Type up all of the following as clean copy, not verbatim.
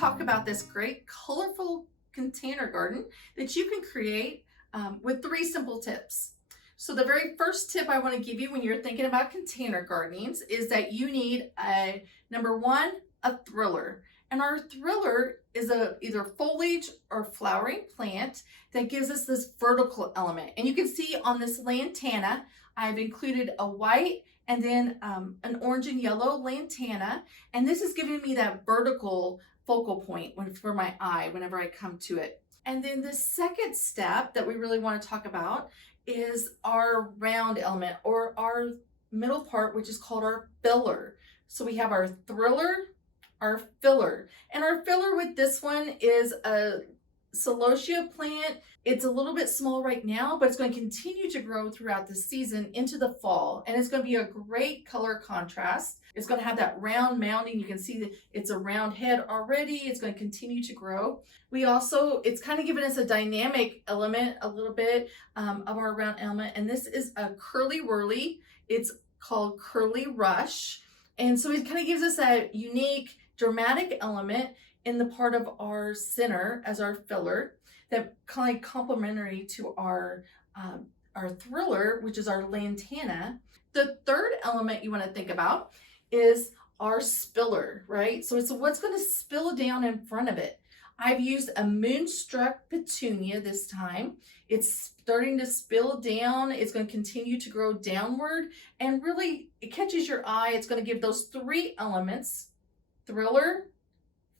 talk about this great colorful container garden that you can create with 3 simple tips. So the very first tip I want to give you when you're thinking about container gardenings is that you need number one, a thriller. And our thriller is either foliage or flowering plant that gives us this vertical element. And you can see on this lantana, I've included a white and then an orange and yellow lantana. And this is giving me that vertical focal point for my eye whenever I come to it. And then the second step that we really want to talk about is our round element, or our middle part, which is called our filler. So we have our thriller, our filler. And our filler with this one is a celosia plant. It's a little bit small right now, but it's going to continue to grow throughout the season into the fall. And it's going to be a great color contrast. It's going to have that round mounding. You can see that it's a round head already. It's going to continue to grow. It's kind of giving us a dynamic element a little bit of our round element. And this is a curly whirly. It's called Curly Rush. And so it kind of gives us a unique dramatic element in the part of our center as our filler that kind of complementary to our thriller, which is our lantana. The third element you want to think about is our spiller, right? So it's what's going to spill down in front of it. I've used a moonstruck petunia this time. It's starting to spill down. It's going to continue to grow downward, and really it catches your eye. It's going to give those 3 elements: thriller,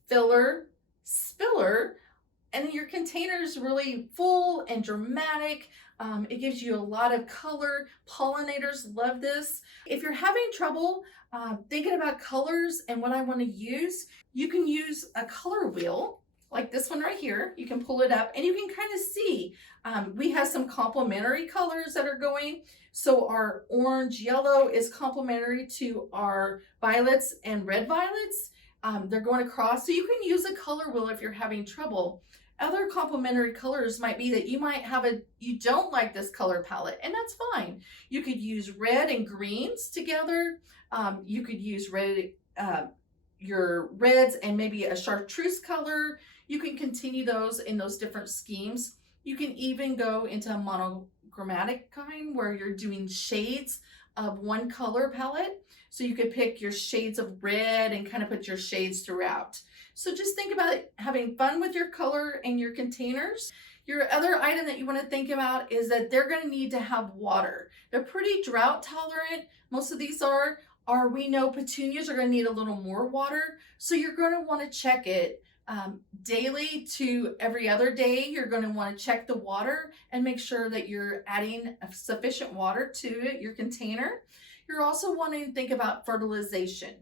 filler, spiller, and your container is really full and dramatic. It gives you a lot of color. Pollinators love this. If you're having trouble thinking about colors and what I want to use, you can use a color wheel like this one right here. You can pull it up and you can kind of see we have some complementary colors that are going. So our orange yellow is complementary to our violets and red violets. They're going across, so you can use a color wheel if you're having trouble. Other complementary colors might be that you don't like this color palette, and that's fine. You could use red and greens together. You could use your reds and maybe a chartreuse color. You can continue those in those different schemes. You can even go into a monochromatic kind where you're doing shades of one color palette. So you could pick your shades of red and kind of put your shades throughout. So just think about having fun with your color and your containers. Your other item that you want to think about is that they're going to need to have water. They're pretty drought tolerant. Most of these are. We know petunias are going to need a little more water. So you're going to want to check it daily to every other day. You're going to want to check the water and make sure that you're adding sufficient water to it, your container. You're also wanting to think about fertilization.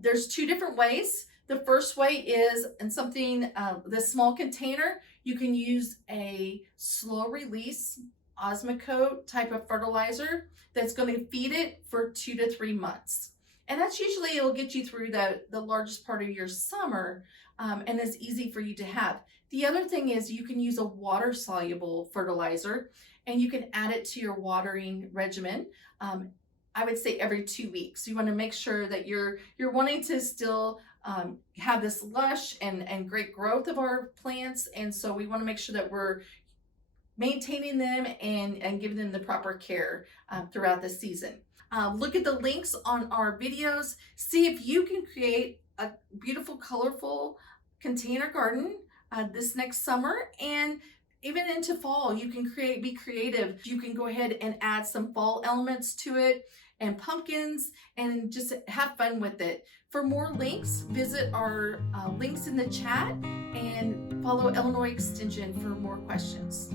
There's 2 different ways. The first way is in this small container, you can use a slow release Osmocote type of fertilizer that's going to feed it for 2 to 3 months. And that's usually, it'll get you through the largest part of your summer, and it's easy for you to have. The other thing is you can use a water soluble fertilizer and you can add it to your watering regimen. I would say every 2 weeks. You want to make sure that you're wanting to still have this lush and great growth of our plants. And so we want to make sure that we're maintaining them and giving them the proper care throughout the season. Look at the links on our videos. See if you can create a beautiful, colorful container garden this next summer, and even into fall. You can be creative. You can go ahead and add some fall elements to it and pumpkins and just have fun with it. For more links, visit our links in the chat and follow Illinois Extension for more questions.